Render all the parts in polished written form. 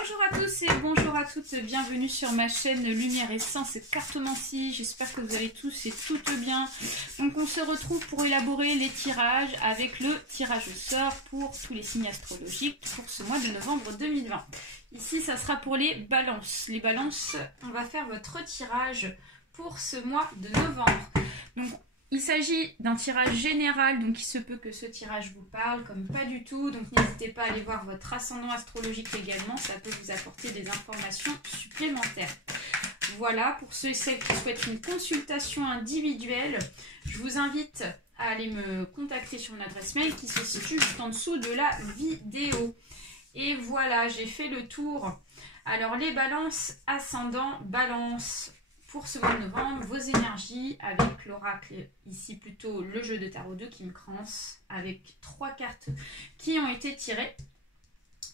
Bonjour à tous et bonjour à toutes, bienvenue sur ma chaîne Lumière Essence Cartomancie. J'espère que vous allez tous et toutes bien. Donc on se retrouve pour élaborer les tirages avec le tirage au sort pour tous les signes astrologiques pour ce mois de novembre 2020. Ici ça sera pour les balances. Les balances, on va faire votre tirage pour ce mois de novembre. Donc il s'agit d'un tirage général, donc il se peut que ce tirage vous parle, comme pas du tout. Donc n'hésitez pas à aller voir votre ascendant astrologique également, ça peut vous apporter des informations supplémentaires. Voilà, pour ceux et celles qui souhaitent une consultation individuelle, je vous invite à aller me contacter sur mon adresse mail qui se situe juste en dessous de la vidéo. Et voilà, j'ai fait le tour. Alors les balances, ascendant, balance. Pour ce mois de novembre, vos énergies avec l'oracle, ici plutôt le jeu de tarot de Kim Krans, avec 3 cartes qui ont été tirées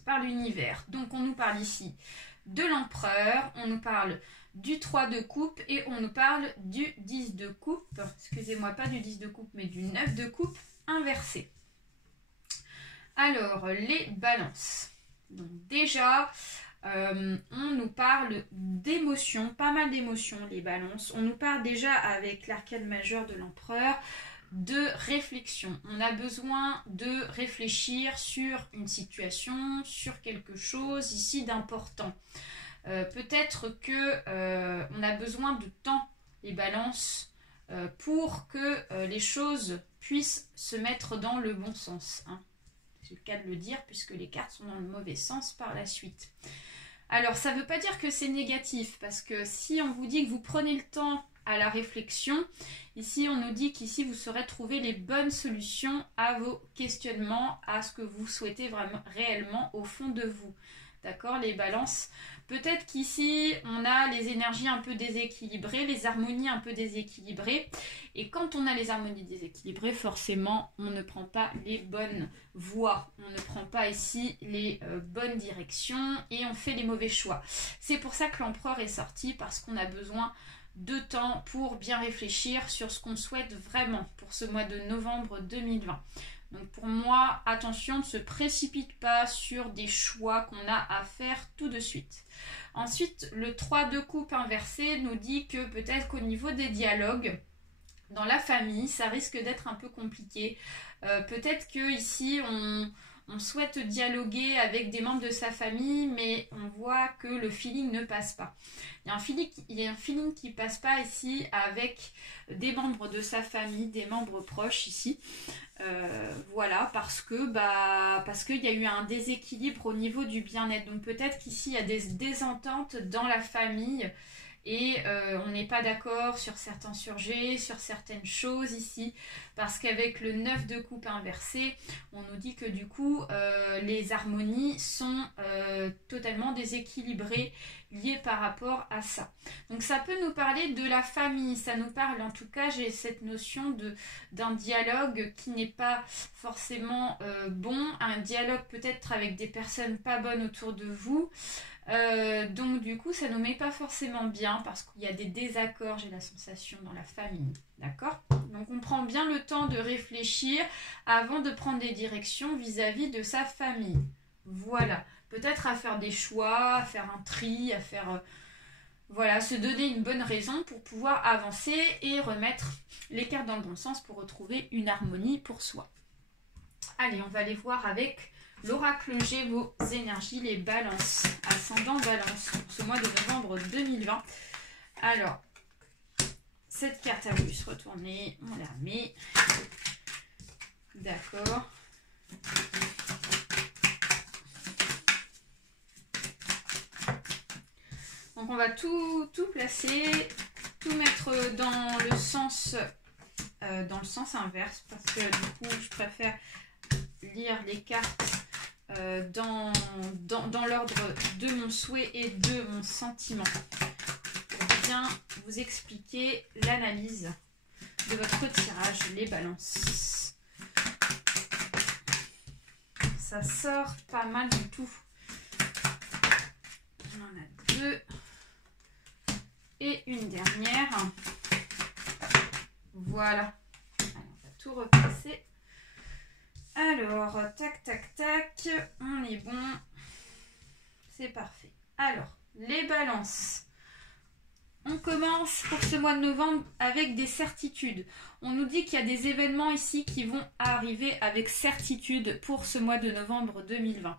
par l'univers. Donc on nous parle ici de l'empereur, on nous parle du 3 de coupe et on nous parle du 10 de coupe, excusez-moi pas du 10 de coupe mais du 9 de coupe inversé. Alors les balances, donc déjà... on nous parle d'émotions, pas mal d'émotions les balances. On nous parle déjà avec l'arcane majeur de l'empereur de réflexion. On a besoin de réfléchir sur une situation, sur quelque chose ici d'important. Peut-être que on a besoin de temps, les balances, pour que les choses puissent se mettre dans le bon sens. Hein. C'est le cas de le dire puisque les cartes sont dans le mauvais sens par la suite. Alors, ça ne veut pas dire que c'est négatif, parce que si on vous dit que vous prenez le temps à la réflexion, ici on nous dit qu'ici vous saurez trouver les bonnes solutions à vos questionnements, à ce que vous souhaitez vraiment réellement au fond de vous. D'accord, les balances. Peut-être qu'ici, on a les énergies un peu déséquilibrées, les harmonies un peu déséquilibrées. Et quand on a les harmonies déséquilibrées, forcément, on ne prend pas les bonnes voies. On ne prend pas ici les bonnes directions et on fait les mauvais choix. C'est pour ça que l'empereur est sorti, parce qu'on a besoin de temps pour bien réfléchir sur ce qu'on souhaite vraiment pour ce mois de novembre 2020. Donc pour moi, attention, ne se précipite pas sur des choix qu'on a à faire tout de suite. Ensuite, le 3 de coupe inversé nous dit que peut-être qu'au niveau des dialogues, dans la famille, ça risque d'être un peu compliqué. Peut-être que ici on souhaite dialoguer avec des membres de sa famille, mais on voit que le feeling ne passe pas. Il y a un feeling qui ne passe pas ici avec des membres de sa famille, des membres proches ici. Voilà, parce qu'il y a eu un déséquilibre au niveau du bien-être. Donc peut-être qu'ici il y a des désententes dans la famille et on n'est pas d'accord sur certains sujets, sur certaines choses ici, parce qu'avec le 9 de coupe inversé, on nous dit que du coup les harmonies sont totalement déséquilibrées, liées par rapport à ça. Donc ça peut nous parler de la famille, ça nous parle, en tout cas j'ai cette notion d'un dialogue qui n'est pas forcément bon, un dialogue peut-être avec des personnes pas bonnes autour de vous. Donc du coup ça ne nous met pas forcément bien parce qu'il y a des désaccords, j'ai la sensation, dans la famille, d'accord? Donc on prend bien le temps de réfléchir avant de prendre des directions vis-à-vis de sa famille. Voilà, peut-être à faire des choix, à faire un tri, à faire... voilà, se donner une bonne raison pour pouvoir avancer et remettre les cartes dans le bon sens pour retrouver une harmonie pour soi. Allez, on va aller voir avec... l'oracle G, vos énergies, les balances, ascendant balance, pour ce mois de novembre 2020. Alors, cette carte a voulu se retourner, on la met. D'accord. Donc on va tout placer, tout mettre dans le sens inverse, parce que du coup je préfère lire les cartes dans l'ordre de mon souhait et de mon sentiment pour bien vous expliquer l'analyse de votre tirage, les balances. Ça sort pas mal du tout. On en a 2 et une dernière. Voilà. Allez, on va tout repasser. Alors, tac, tac, tac, on est bon. c'est parfait. Alors, les balances. On commence pour ce mois de novembre avec des certitudes. On nous dit qu'il y a des événements ici qui vont arriver avec certitude pour ce mois de novembre 2020.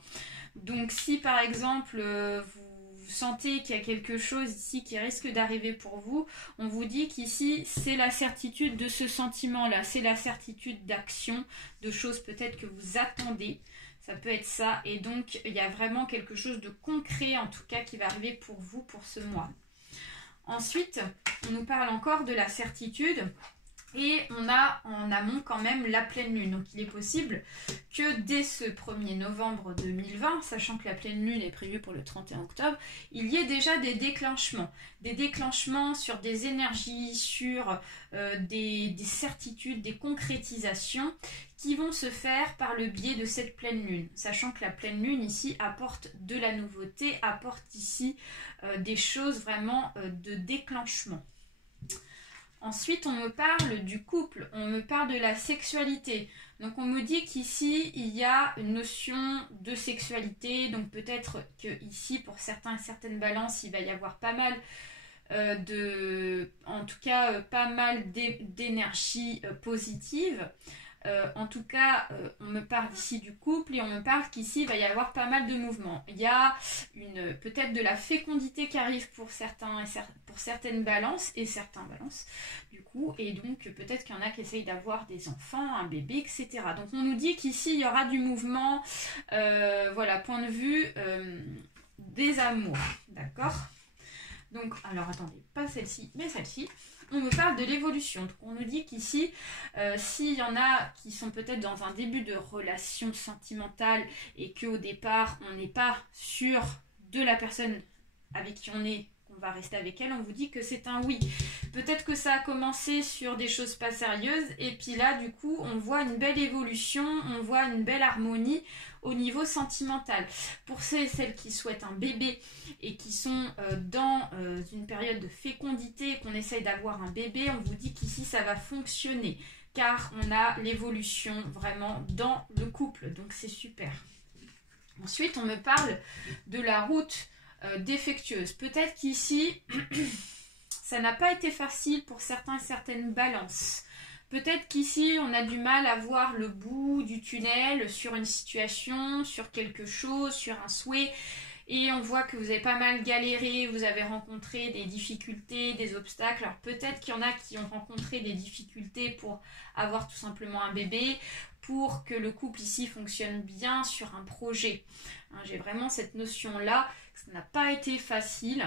Donc si par exemple vous sentez qu'il y a quelque chose ici qui risque d'arriver pour vous, on vous dit qu'ici c'est la certitude de ce sentiment-là, c'est la certitude d'action, de choses peut-être que vous attendez. Ça peut être ça, et donc il y a vraiment quelque chose de concret en tout cas qui va arriver pour vous pour ce mois. Ensuite, on nous parle encore de la certitude et on a en amont quand même la pleine lune. Donc il est possible que dès ce 1er novembre 2020, sachant que la pleine lune est prévue pour le 31 octobre, il y ait déjà des déclenchements. Des déclenchements sur des énergies, sur des certitudes, des concrétisations qui vont se faire par le biais de cette pleine lune. Sachant que la pleine lune ici apporte de la nouveauté, apporte ici des choses vraiment de déclenchement. Ensuite, on me parle du couple, on me parle de la sexualité. Donc, on me dit qu'ici, il y a une notion de sexualité. Donc, peut-être que ici, pour certains et certaines balances, il va y avoir pas mal pas mal d'énergie positive. En tout cas, on me parle ici du couple et on me parle qu'ici, il va y avoir pas mal de mouvements. Il y a peut-être de la fécondité qui arrive pour certaines balances et certains balances, du coup. Et donc, peut-être qu'il y en a qui essayent d'avoir des enfants, un bébé, etc. Donc, on nous dit qu'ici, il y aura du mouvement, voilà, point de vue des amours, d'accord? Donc, alors, attendez, pas celle-ci, mais celle-ci. On me parle de l'évolution. Donc on nous dit qu'ici, s'il y en a qui sont peut-être dans un début de relation sentimentale et qu'au départ, on n'est pas sûr de la personne avec qui on est, qu'on va rester avec elle, on vous dit que c'est un oui. Peut-être que ça a commencé sur des choses pas sérieuses et puis là, du coup, on voit une belle évolution, on voit une belle harmonie au niveau sentimental. Pour celles qui souhaitent un bébé et qui sont dans une période de fécondité, qu'on essaye d'avoir un bébé, on vous dit qu'ici ça va fonctionner car on a l'évolution vraiment dans le couple, donc c'est super. Ensuite, on me parle de la route défectueuse. Peut-être qu'ici, ça n'a pas été facile pour certains et certaines balances. Peut-être qu'ici, on a du mal à voir le bout du tunnel sur une situation, sur quelque chose, sur un souhait. Et on voit que vous avez pas mal galéré, vous avez rencontré des difficultés, des obstacles. Alors peut-être qu'il y en a qui ont rencontré des difficultés pour avoir tout simplement un bébé, pour que le couple ici fonctionne bien sur un projet. Hein, j'ai vraiment cette notion-là, que ça n'a pas été facile.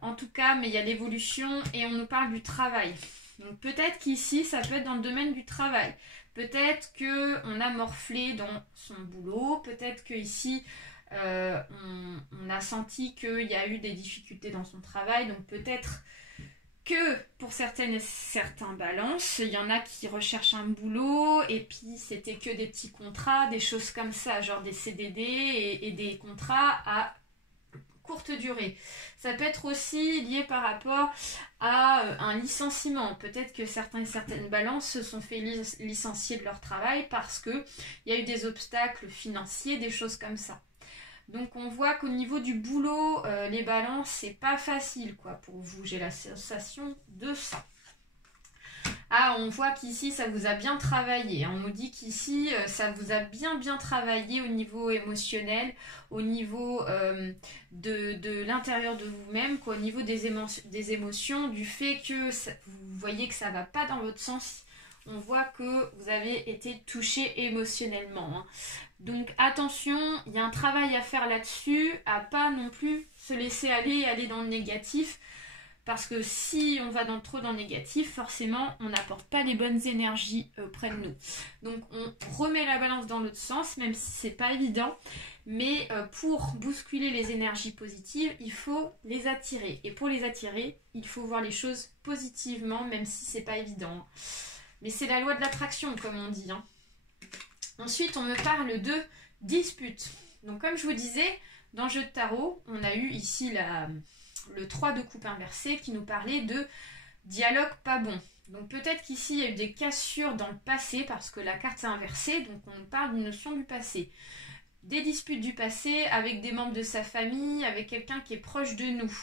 En tout cas, mais il y a l'évolution et on nous parle du travail. Donc peut-être qu'ici, ça peut être dans le domaine du travail. Peut-être qu'on a morflé dans son boulot. Peut-être qu'ici, on a senti qu'il y a eu des difficultés dans son travail. Donc peut-être que pour certaines et certains balances, il y en a qui recherchent un boulot et puis c'était que des petits contrats, des choses comme ça, genre des CDD et des contrats à courte durée. Ça peut être aussi lié par rapport à un licenciement. Peut-être que certains et certaines balances se sont fait licencier de leur travail parce qu'il y a eu des obstacles financiers, des choses comme ça. Donc on voit qu'au niveau du boulot, les balances, c'est pas facile quoi pour vous. J'ai la sensation de ça. Ah, on voit qu'ici, ça vous a bien travaillé. On nous dit qu'ici, ça vous a bien travaillé au niveau émotionnel, au niveau de l'intérieur de vous-même, au niveau des émotions, du fait que vous voyez que ça ne va pas dans votre sens. On voit que vous avez été touché émotionnellement. Hein. Donc attention, il y a un travail à faire là-dessus, à pas non plus se laisser aller dans le négatif. Parce que si on va trop dans le négatif, forcément, on n'apporte pas les bonnes énergies près de nous. Donc, on remet la balance dans l'autre sens, même si c'est pas évident. Mais pour bousculer les énergies positives, il faut les attirer. Et pour les attirer, il faut voir les choses positivement, même si c'est pas évident. Mais c'est la loi de l'attraction, comme on dit. Hein. Ensuite, on me parle de dispute. Donc, comme je vous disais, dans le jeu de tarot, on a eu ici le 3 de coupe inversé qui nous parlait de dialogue pas bon. Donc peut-être qu'ici il y a eu des cassures dans le passé parce que la carte s'est inversée, donc on nous parle d'une notion du passé. des disputes du passé avec des membres de sa famille, avec quelqu'un qui est proche de nous.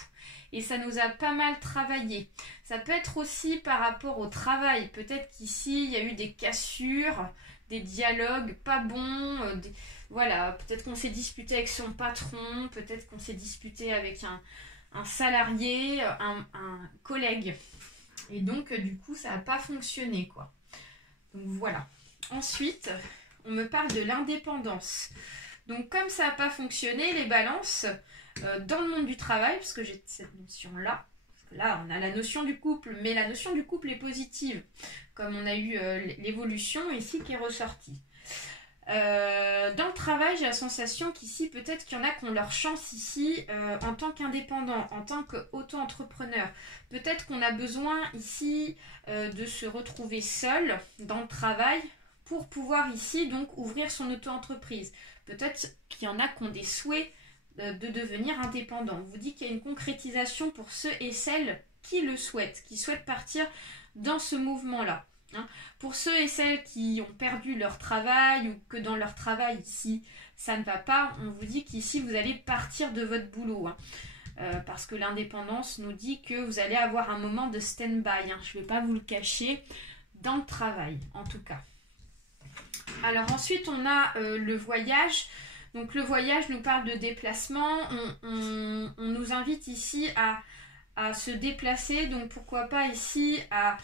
Et ça nous a pas mal travaillé. Ça peut être aussi par rapport au travail. Peut-être qu'ici, il y a eu des cassures, des dialogues pas bons. Voilà, peut-être qu'on s'est disputé avec son patron, peut-être qu'on s'est disputé avec un salarié, un collègue. Et donc, du coup, ça n'a pas fonctionné, quoi. Donc, voilà. Ensuite, on me parle de l'indépendance. Donc, comme ça n'a pas fonctionné, les balances, dans le monde du travail, parce que j'ai cette notion-là, parce que là, on a la notion du couple, mais la notion du couple est positive, comme on a eu l'évolution ici qui est ressortie. Dans le travail, j'ai la sensation qu'ici, peut-être qu'il y en a qui ont leur chance ici en tant qu'indépendant, en tant qu'auto-entrepreneur. Peut-être qu'on a besoin ici de se retrouver seul dans le travail pour pouvoir ici donc ouvrir son auto-entreprise. Peut-être qu'il y en a qui ont des souhaits de devenir indépendants. On vous dit qu'il y a une concrétisation pour ceux et celles qui le souhaitent, qui souhaitent partir dans ce mouvement-là. Pour ceux et celles qui ont perdu leur travail ou que dans leur travail ici ça ne va pas, on vous dit qu'ici vous allez partir de votre boulot parce que l'indépendance nous dit que vous allez avoir un moment de stand-by, je ne vais pas vous le cacher, dans le travail en tout cas. Alors ensuite on a le voyage. Donc le voyage nous parle de déplacement, on nous invite ici à se déplacer, donc pourquoi pas ici à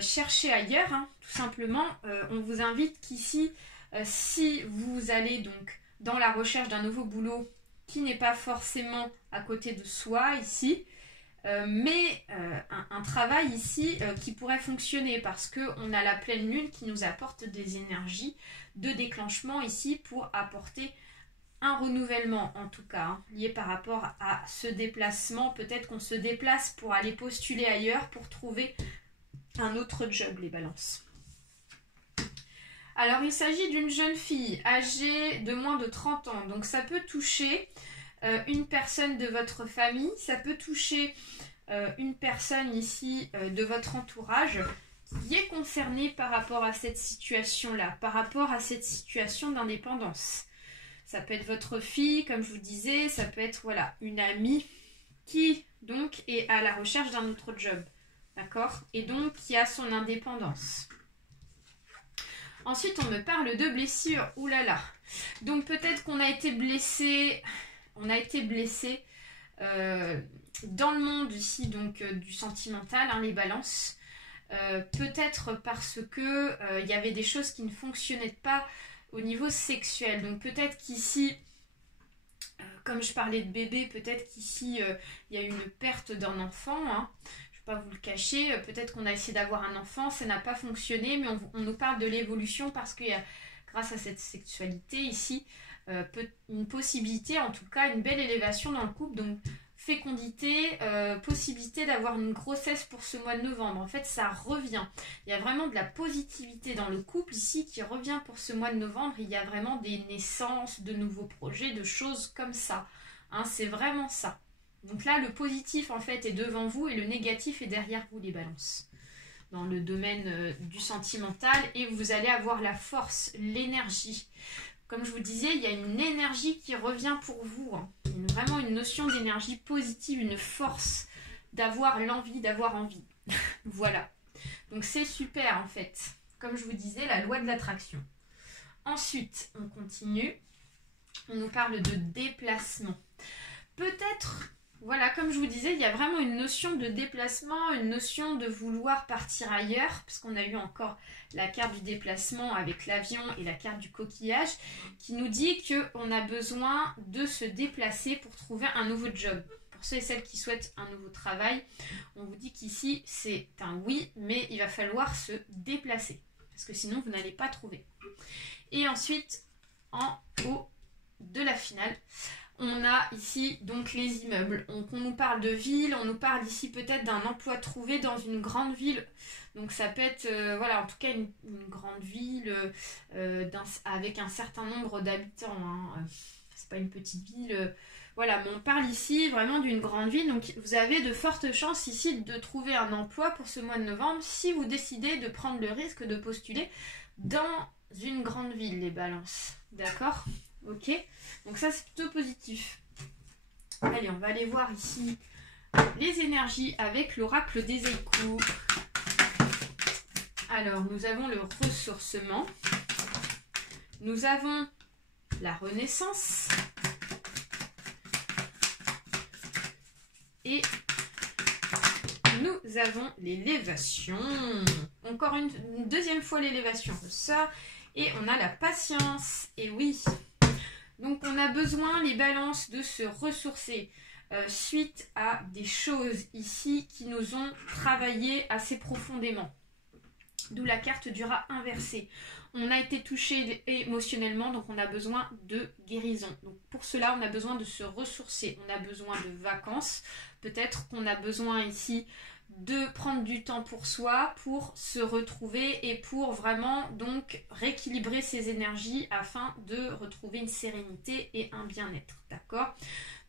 chercher ailleurs, tout simplement. On vous invite qu'ici, si vous allez donc dans la recherche d'un nouveau boulot qui n'est pas forcément à côté de soi ici, mais un travail ici qui pourrait fonctionner parce qu'on a la pleine lune qui nous apporte des énergies de déclenchement ici pour apporter un renouvellement en tout cas, lié par rapport à ce déplacement. Peut-être qu'on se déplace pour aller postuler ailleurs pour trouver un autre job, les balances. Alors il s'agit d'une jeune fille âgée de moins de 30 ans, donc ça peut toucher une personne de votre famille, ça peut toucher une personne ici de votre entourage qui est concernée par rapport à cette situation-là, par rapport à cette situation d'indépendance. Ça peut être votre fille, comme je vous disais, ça peut être voilà, une amie qui donc est à la recherche d'un autre job, d'accord? Et donc qui a son indépendance. Ensuite, on me parle de blessures, oulala. Donc peut-être qu'on a été blessé, dans le monde ici, donc du sentimental, les balances. Peut-être parce que il y avait des choses qui ne fonctionnaient pas au niveau sexuel. Donc peut-être qu'ici, comme je parlais de bébé, peut-être qu'ici il y a une perte d'un enfant. Je ne vais pas vous le cacher. Peut-être qu'on a essayé d'avoir un enfant, ça n'a pas fonctionné, mais on nous parle de l'évolution parce qu'il y a, grâce à cette sexualité ici, une possibilité, en tout cas une belle élévation dans le couple. Donc fécondité, possibilité d'avoir une grossesse pour ce mois de novembre. En fait, ça revient. Il y a vraiment de la positivité dans le couple ici qui revient pour ce mois de novembre. Il y a vraiment des naissances, de nouveaux projets, de choses comme ça. C'est vraiment ça. Donc là, le positif, en fait, est devant vous et le négatif est derrière vous, les balances. Dans le domaine du sentimental. Et vous allez avoir la force, l'énergie. Comme je vous disais, il y a une énergie qui revient pour vous. Vraiment une notion d'énergie positive, une force d'avoir l'envie, d'avoir envie. Voilà. Donc c'est super en fait. Comme je vous disais, la loi de l'attraction. Ensuite, on continue. On nous parle de déplacement. Peut-être, voilà, comme je vous disais, il y a vraiment une notion de déplacement, une notion de vouloir partir ailleurs, parce qu'on a eu encore la carte du déplacement avec l'avion et la carte du coquillage, qui nous dit qu'on a besoin de se déplacer pour trouver un nouveau job. Pour ceux et celles qui souhaitent un nouveau travail, on vous dit qu'ici c'est un oui, mais il va falloir se déplacer, parce que sinon vous n'allez pas trouver. Et ensuite, en haut de la finale, on a ici donc les immeubles. Donc on nous parle de ville, on nous parle ici peut-être d'un emploi trouvé dans une grande ville. Donc ça peut être, voilà, en tout cas une grande ville avec un certain nombre d'habitants. C'est pas une petite ville. Voilà, mais on parle ici vraiment d'une grande ville. Donc vous avez de fortes chances ici de trouver un emploi pour ce mois de novembre si vous décidez de prendre le risque de postuler dans une grande ville, les balances. D'accord ? Ok, donc ça c'est plutôt positif. Allez, on va aller voir ici les énergies avec l'oracle des échos. Alors, nous avons le ressourcement. Nous avons la renaissance. Et nous avons l'élévation. Encore une deuxième fois l'élévation. Ça. Et on a la patience. Et oui. Donc, on a besoin, les balances, de se ressourcer suite à des choses ici qui nous ont travaillé assez profondément. D'où la carte du rat inversé. On a été touché émotionnellement, donc on a besoin de guérison. Donc pour cela, on a besoin de se ressourcer. On a besoin de vacances. Peut-être qu'on a besoin ici de prendre du temps pour soi, pour se retrouver et pour vraiment donc rééquilibrer ses énergies afin de retrouver une sérénité et un bien-être. D'accord ?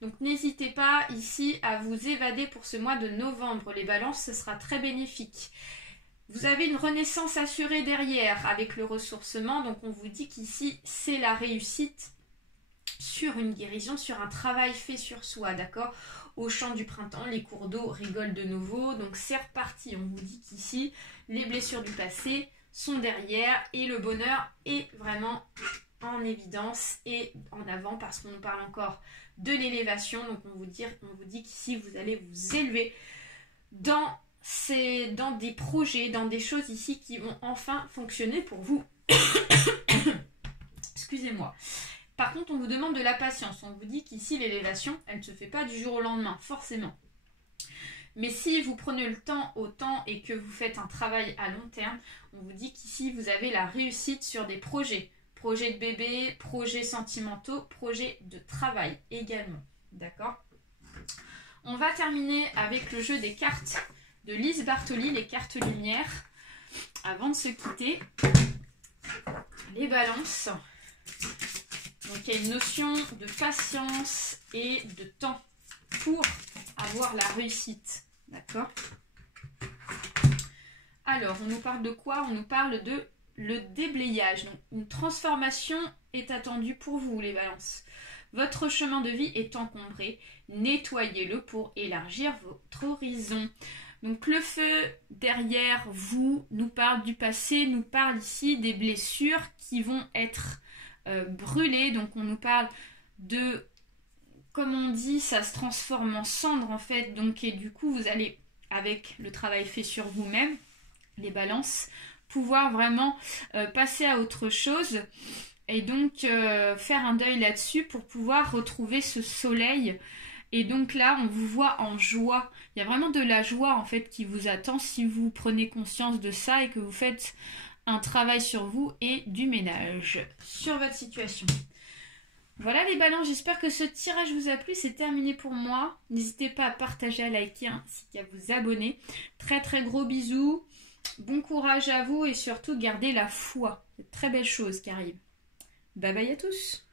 Donc n'hésitez pas ici à vous évader pour ce mois de novembre. Les balances, ce sera très bénéfique. Vous avez une renaissance assurée derrière avec le ressourcement. Donc on vous dit qu'ici, c'est la réussite sur une guérison, sur un travail fait sur soi, d'accord ? Au chant du printemps, les cours d'eau rigolent de nouveau. Donc c'est reparti. On vous dit qu'ici, les blessures du passé sont derrière et le bonheur est vraiment en évidence et en avant parce qu'on nous parle encore de l'élévation. Donc on vous dit qu'ici, vous allez vous élever dans des projets, dans des choses ici qui vont enfin fonctionner pour vous. Excusez-moi. Par contre, on vous demande de la patience. On vous dit qu'ici, l'élévation, elle ne se fait pas du jour au lendemain, forcément. Mais si vous prenez le temps autant et que vous faites un travail à long terme, on vous dit qu'ici, vous avez la réussite sur des projets. Projets de bébé, projets sentimentaux, projets de travail également. D'accord ? On va terminer avec le jeu des cartes de Lise Bartoli, les cartes lumière. Avant de se quitter, les balances. Donc il y a une notion de patience et de temps pour avoir la réussite. D'accord ? Alors, on nous parle de quoi ? On nous parle de le déblayage. Donc, une transformation est attendue pour vous, les balances. Votre chemin de vie est encombré. Nettoyez-le pour élargir votre horizon. Donc le feu derrière vous nous parle du passé, nous parle ici des blessures qui vont être brûlées. Donc on nous parle de, comme on dit, ça se transforme en cendre en fait. Donc et du coup vous allez, avec le travail fait sur vous-même, les balances, pouvoir vraiment passer à autre chose. Et donc faire un deuil là-dessus pour pouvoir retrouver ce soleil. Et donc là, on vous voit en joie. Il y a vraiment de la joie en fait qui vous attend si vous prenez conscience de ça et que vous faites un travail sur vous et du ménage sur votre situation. Voilà les balances, j'espère que ce tirage vous a plu. C'est terminé pour moi. N'hésitez pas à partager, à liker ainsi qu'à vous abonner. Très très gros bisous. Bon courage à vous et surtout gardez la foi. C'est de très belles choses qui arrivent. Bye bye à tous.